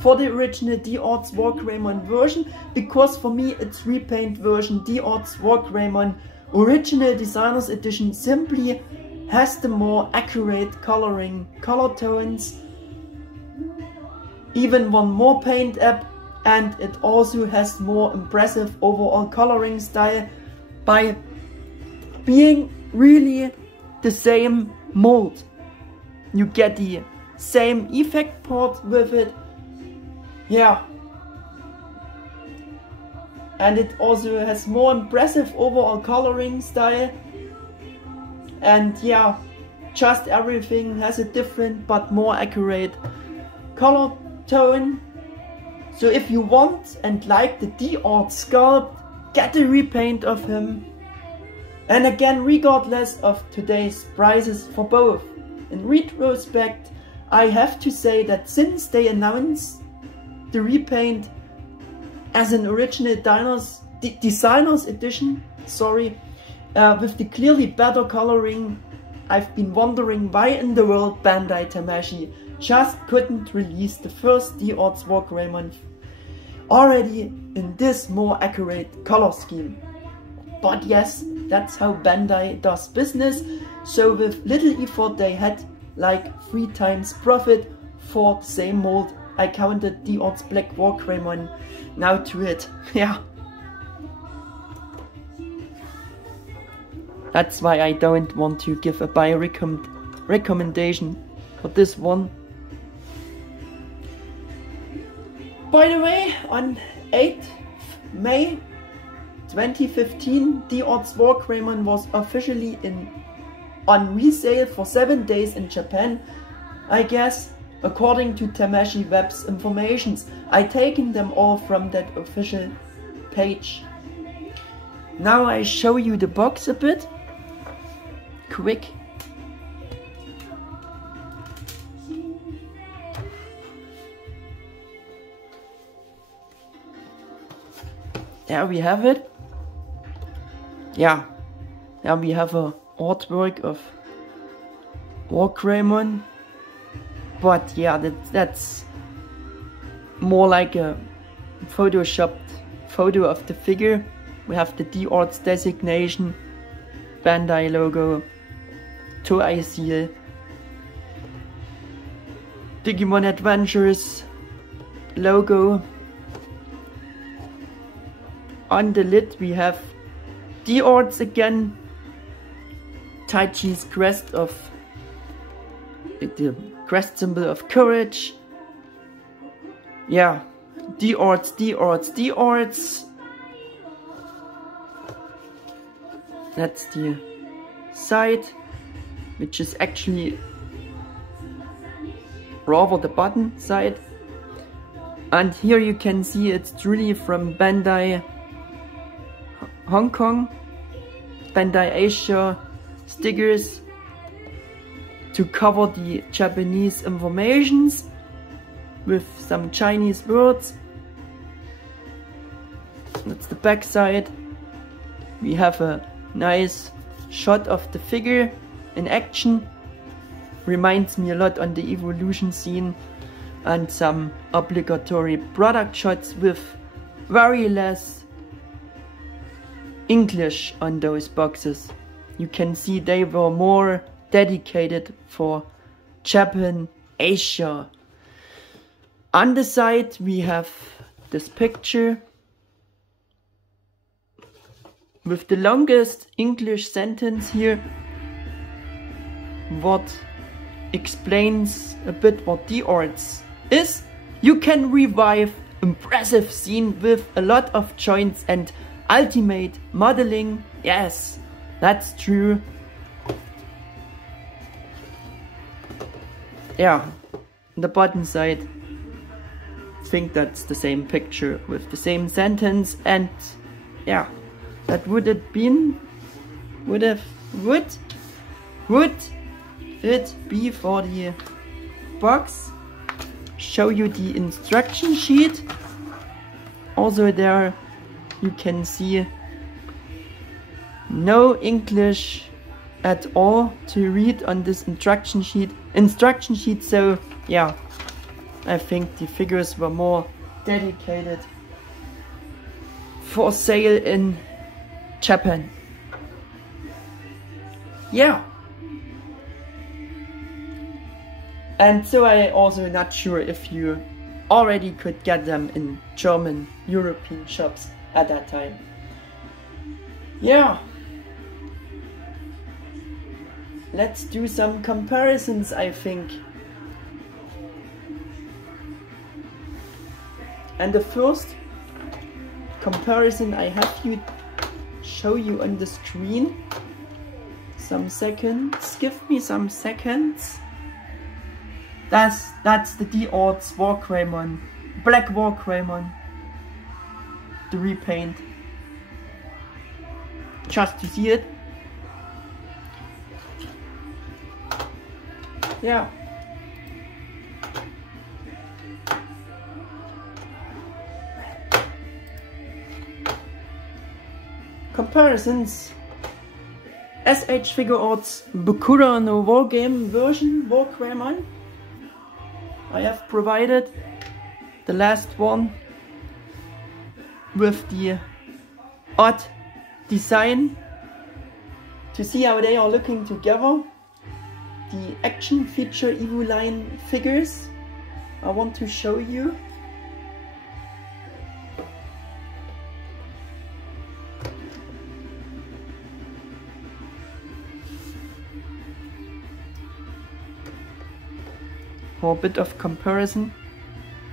for the original D-Arts War Greymon version, because for me it's repaint version D-Arts War Greymon Original Designers Edition simply has the more accurate coloring, color tones, even one more paint app, and it also has more impressive overall coloring style by being really the same mold. You get the same effect part with it. Yeah, and it also has more impressive overall coloring style, and yeah, just everything has a different but more accurate color tone. So if you want and like the D-Arts sculpt, get a repaint of him. And again, regardless of today's prices for both, in retrospect, I have to say that since they announced the repaint as an original Designers Edition, with the clearly better coloring, I've been wondering why in the world Bandai Tamashii just couldn't release the first D-Arts War Greymon already in this more accurate color scheme. But yes, that's how Bandai does business, so with little effort they had like 3 times profit for the same mold. I counted D-Arts Black War Greymon now to it. Yeah. That's why I don't want to give a buy recommendation for this one. By the way, on 8th May 2015, D-Arts War Greymon was officially on resale for 7 days in Japan, I guess. According to Tamashii Web's informations, I taken them all from that official page. Now I show you the box a bit quick. There we have it. Yeah, there we have a artwork of War Greymon. But yeah, that's more like a photoshopped photo of the figure. We have the D-Arts designation, Bandai logo, Toei seal, Digimon Adventures logo. On the lid we have D-Arts again, Taichi's crest of the crest symbol of courage. Yeah, D-Arts, D-Arts, D-Arts. That's the side, which is actually rather the button side. And here you can see it's truly from Bandai Hong Kong, Bandai Asia stickers to cover the Japanese informations with some Chinese words. That's the back side. We have a nice shot of the figure in action. Reminds me a lot on the evolution scene, and some obligatory product shots with very less English on those boxes. You can see they were more dedicated for Japan, Asia. On the side we have this picture with the longest English sentence here, what explains a bit what D-Arts is. You can revive impressive scene with a lot of joints and ultimate modeling. Yes, that's true. Yeah, the bottom side, think that's the same picture with the same sentence, and yeah, that would it be for the box. Show you the instruction sheet. Also there you can see no English at all to read on this instruction sheet. So yeah, I think the figures were more dedicated for sale in Japan. Yeah. And so I also not sure if you already could get them in German European shops at that time. Yeah. Let's do some comparisons, I think. And the first comparison I have you show you on the screen. Some seconds. Give me some seconds. That's the D-Arts War Greymon, Black War Greymon. The repaint. Just to see it. Yeah. Comparisons. S.H.Figuarts Bakura no War Game version War Greymon. I have provided the last one with the odd design to see how they are looking together. The action feature Evo line figures I want to show you. For a bit of comparison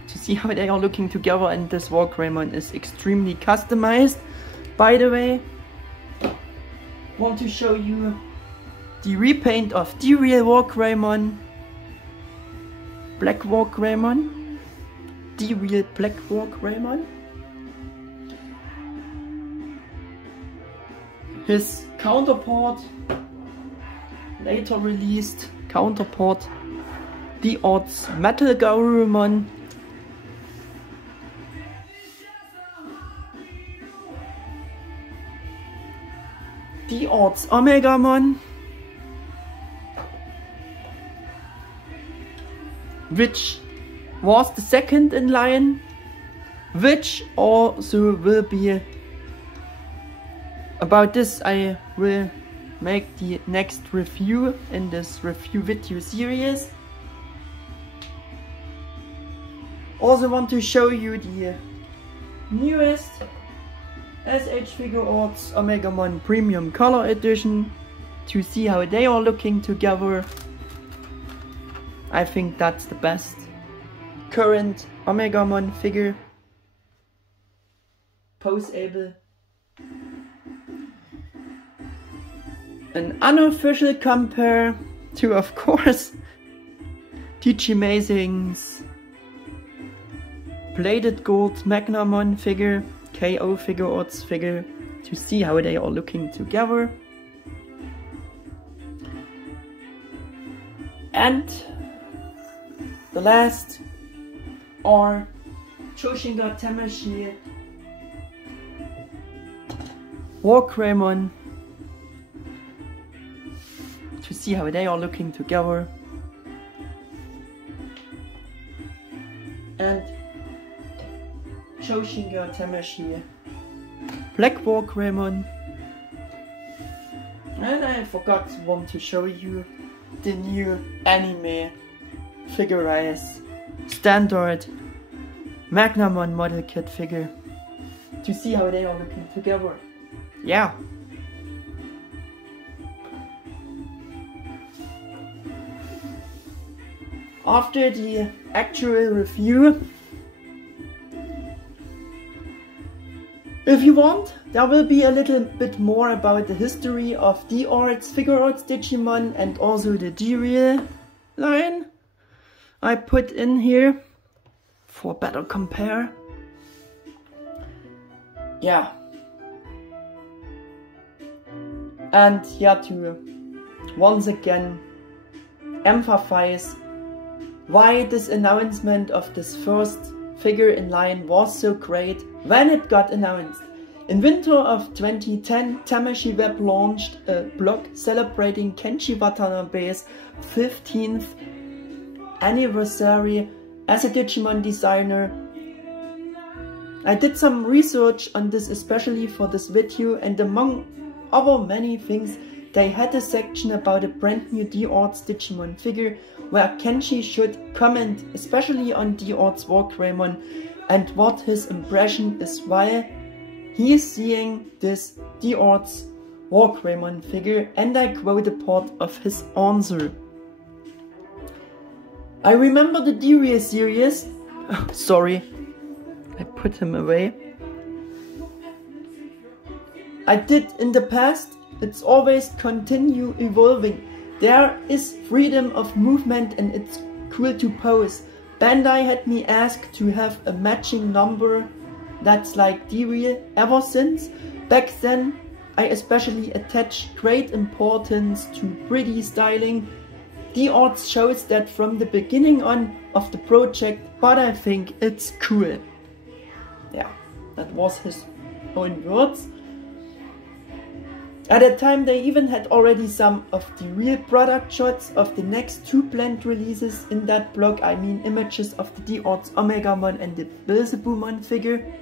to see how they are looking together, and this War Greymon is extremely customized. By the way, want to show you the repaint of the real War Greymon, Black War Greymon, the real Black War Greymon. His counterpart, later released counterpart, D-Arts Metal Garurumon. D-Arts Omegamon, which was the second in line, which also will be about this. I will make the next review in this review video series. Also want to show you the newest S.H.Figuarts Omegamon Premium Color Edition to see how they are looking together. I think that's the best current Omegamon figure. Poseable. An unofficial compare to, of course, Digimazing's Plated Gold Magnamon figure, KO Figuarts figure, to see how they are looking together. And the last are Joshinga Tamashii War Greymon, to see how they are looking together. And Joshinga Tamashii Black War Greymon. And I forgot to show you the new anime Figuarts standard Magnamon model kit figure, to see how they are looking together. Yeah. After the actual review, if you want, there will be a little bit more about the history of D-Arts Figuarts Digimon and also the D-Real line I put in here for better compare. Yeah. And yeah, to once again emphasize why this announcement of this first figure in line was so great when it got announced. In winter of 2010, Tamashii Web launched a blog celebrating Kenshi Watanabe's 15th anniversary as a Digimon designer. I did some research on this especially for this video, and among other many things, they had a section about a brand new D-Arts Digimon figure where Kenshi should comment especially on D-Arts War Greymon and what his impression is while he is seeing this D-Arts War Greymon figure, and I quote a part of his answer. I remember the D-Real series, sorry, I put him away. I did in the past, it's always continue evolving. There is freedom of movement and it's cool to pose. Bandai had me ask to have a matching number that's like D-Real ever since. Back then, I especially attached great importance to pretty styling. D-Arts shows that from the beginning on of the project, but I think it's cool. Yeah, that was his own words. At that time they even had already some of the real product shots of the next two planned releases in that blog. I mean images of the D-Arts Omegamon and the Belzebumon figure.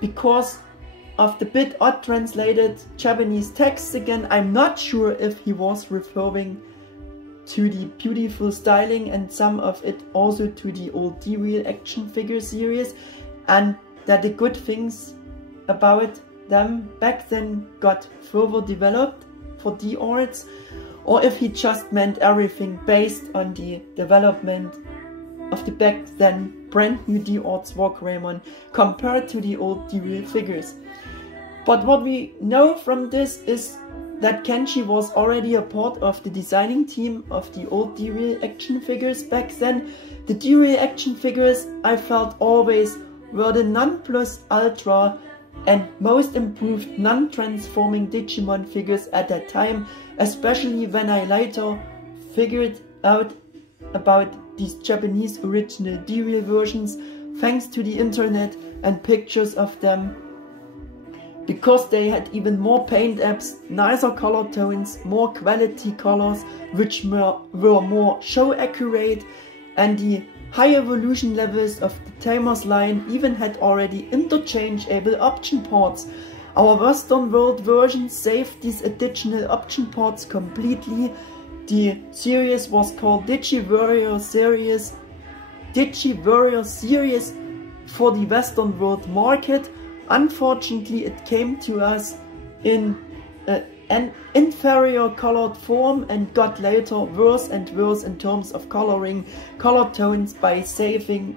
Because of the bit odd translated Japanese text again, I'm not sure if he was referring to the beautiful styling and some of it also to the old D-Real action figure series, and that the good things about them back then got further developed for D-Arts, or if he just meant everything based on the development of the back then brand new D-Arts War Greymon compared to the old D-Real figures. But what we know from this is that Kenshi was already a part of the designing team of the old D-Real action figures back then. The D-Real action figures I felt always were the non-plus ultra and most improved non-transforming Digimon figures at that time, especially when I later figured out about these Japanese original D-Real versions thanks to the internet and pictures of them, because they had even more paint apps, nicer color tones, more quality colors which were more show accurate, and the high evolution levels of the Tamers line even had already interchangeable option ports. Our Western world version saved these additional option ports completely. The series was called Digi-Warrior series for the Western world market. Unfortunately, it came to us in an inferior colored form and got later worse and worse in terms of coloring, color tones by saving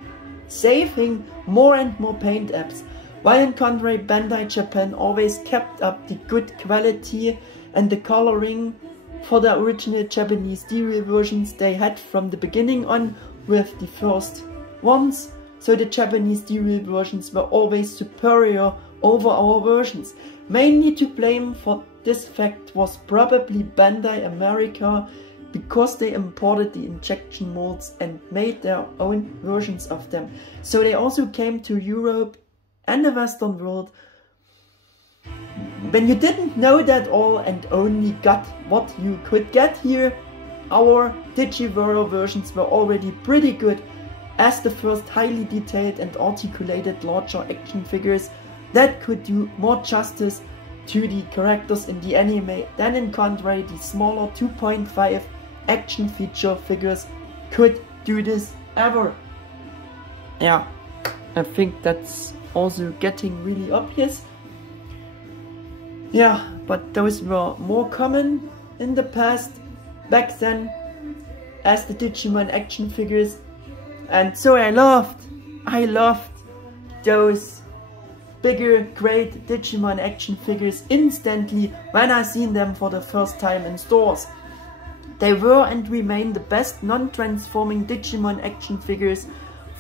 more and more paint apps. While in contrary, Bandai Japan always kept up the good quality and the coloring for the original Japanese D-Real versions they had from the beginning on with the first ones. So the Japanese D-Real versions were always superior over our versions. Mainly to blame for this fact was probably Bandai America, because they imported the injection molds and made their own versions of them. So they also came to Europe and the Western world when you didn't know that all and only got what you could get here. Our Digi-Warrior versions were already pretty good as the first highly detailed and articulated larger action figures that could do more justice to the characters in the anime than in contrary the smaller 2.5 action feature figures could do this ever. Yeah, I think that's also getting really obvious. Yeah, but those were more common in the past back then as the Digimon action figures, and so I loved those bigger great Digimon action figures instantly when I seen them for the first time in stores. They were and remain the best non-transforming Digimon action figures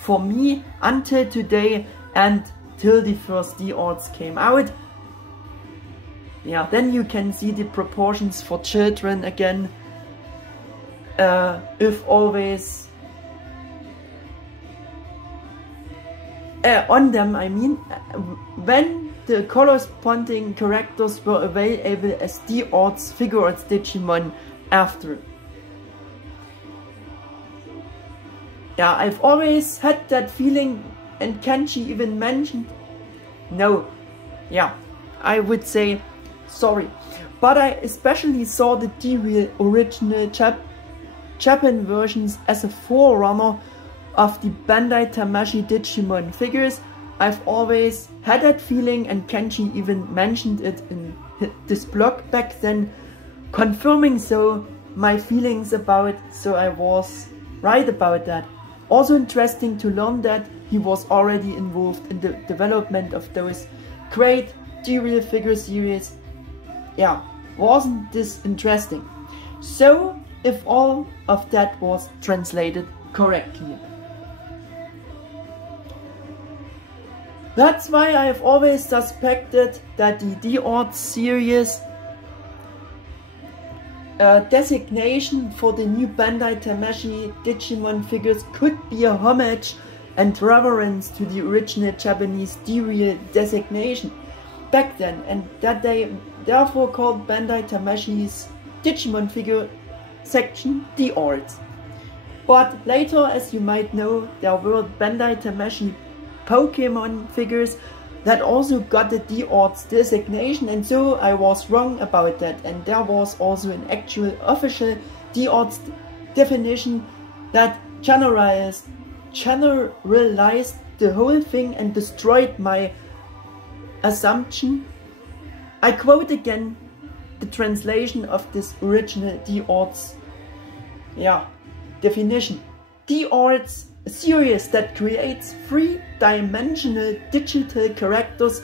for me until today and till the first D-Arts came out. Yeah, then you can see the proportions for children again. If always on them, I mean, when the corresponding characters were available as D-Arts Figuarts Digimon after. Yeah, I've always had that feeling, and Kenshi even mentioned, no, yeah, I would say sorry, but I especially saw the D-Real original Japan versions as a forerunner of the Bandai Tamashii Digimon figures. I've always had that feeling, and Kenshi even mentioned it in this blog back then, confirming so my feelings about it, so I was right about that. Also interesting to learn that he was already involved in the development of those great D-Real figure series. Yeah, wasn't this interesting? So, if all of that was translated correctly. That's why I've always suspected that the D-Arts series designation for the new Bandai Tamashii Digimon figures could be a homage and reverence to the original Japanese D-Real designation back then, and that they therefore called Bandai Tamashii's Digimon figure section D-Arts. But later, as you might know, there were Bandai Tamashii Pokemon figures that also got the D-Arts designation, and so I was wrong about that, and there was also an actual official D-Arts definition that generalized the whole thing and destroyed my assumption. I quote again the translation of this original D-Arts definition. D-Arts, a series that creates three-dimensional digital characters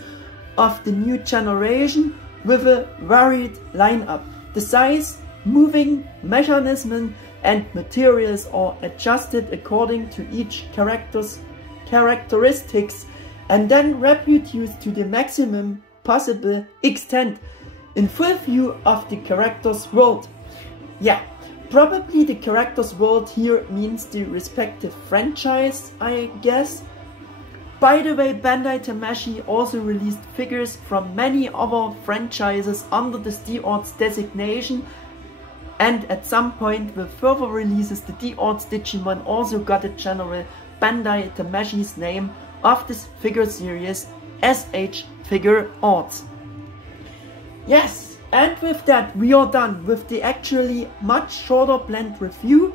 of the new generation with a varied lineup. The size, moving mechanism and materials are adjusted according to each character's characteristics and then reproduced to the maximum possible extent in full view of the character's world. Yeah. Probably the character's world here means the respective franchise, I guess. By the way, Bandai Tamashii also released figures from many other franchises under the D-Arts designation, and at some point with further releases the D-Arts Digimon also got a general Bandai Tamashii's name of this figure series, S.H.Figuarts. Yes! And with that, we are done with the actually much shorter blend review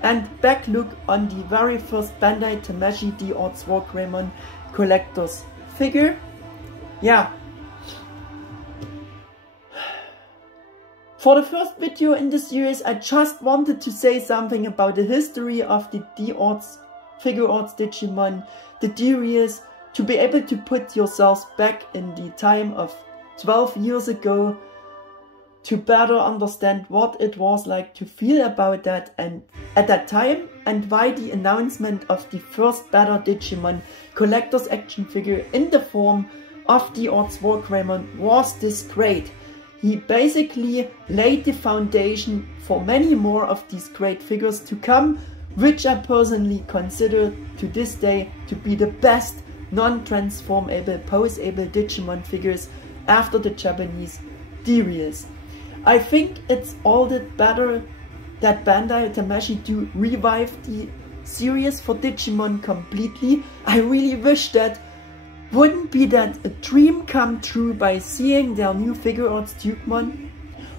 and back look on the very first Bandai Tamashii D-Arts War Greymon collector's figure. Yeah. For the first video in the series, I just wanted to say something about the history of the D-Arts Figuarts Digimon, the D-Reals, to be able to put yourselves back in the time of 12 years ago, to better understand what it was like to feel about that and at that time, and why the announcement of the first better Digimon collector's action figure in the form of D-Arts War Greymon was this great. He basically laid the foundation for many more of these great figures to come, which I personally consider to this day to be the best non-transformable poseable Digimon figures after the Japanese D-Reals. I think it's all the better that Bandai Tamashii do revive the series for Digimon completely. I really wish that. Wouldn't be that a dream come true by seeing their new Figuarts Digimon?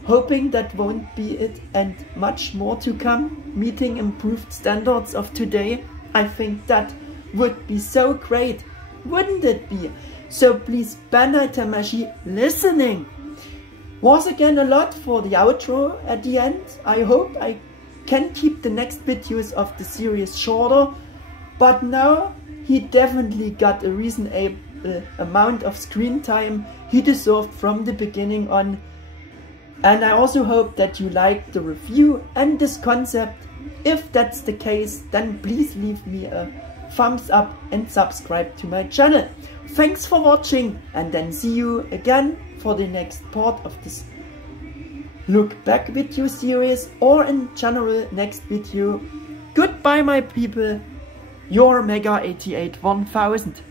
Hoping that won't be it and much more to come, meeting improved standards of today. I think that would be so great, wouldn't it be? So please, Bandai Tamashii, listening. Was again a lot for the outro at the end. I hope I can keep the next videos of the series shorter, but now he definitely got a reasonable amount of screen time he deserved from the beginning on. And I also hope that you liked the review and this concept. If that's the case, then please leave me a thumbs up and subscribe to my channel. Thanks for watching, and then see you again for the next part of this look back video series, or in general next video. Goodbye my people, your Mega 88 1000.